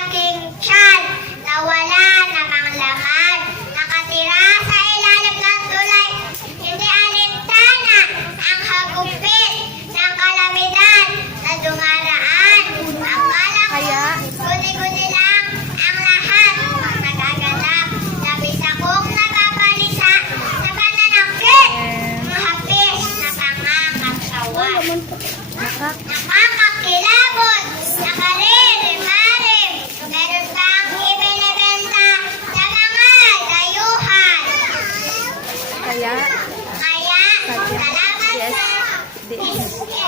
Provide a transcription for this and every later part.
aking tiyan na wala namang laman. Nakatira sa ilalim ng tulay, hindi alintana ang hagupit ng kalamidad na dumaraan. Akala ko, guni-guni lang ang lahat ng nagaganap. Labis akong nababalisa sa pananakit ng hapis na pangangatawan. Nakakakilabot, nakaririmarim, meron pang ibinibenta sa mga dayuhan. Kaya, Salamat sa DSWD.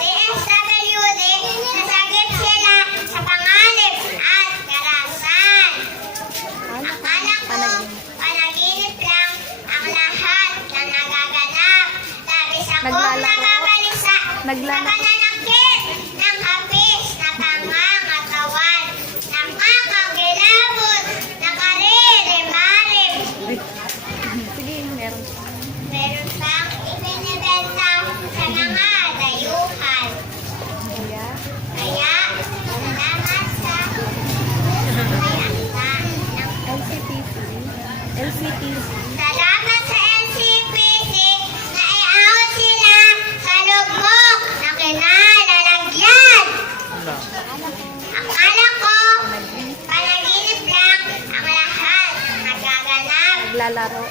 DSWD, nasagip sila sa panganib at karahasan. Akala ko, panaginip lang ang lahat na nagaganap. Labis akong nababalisa sa pananakit ng hapis na pangangatawan. Nakakakilabot, nakaririmarim, Sige, meron. meron pang ibinibenta sa mga dayuhan. Kaya, salamat sa kayanta ng LCTC. Salamat sa LCPC na i-out sila sa lubok na kinalalagyan. Akala ko, panaginip lang ang lahat na nagaganap. Naglalaro.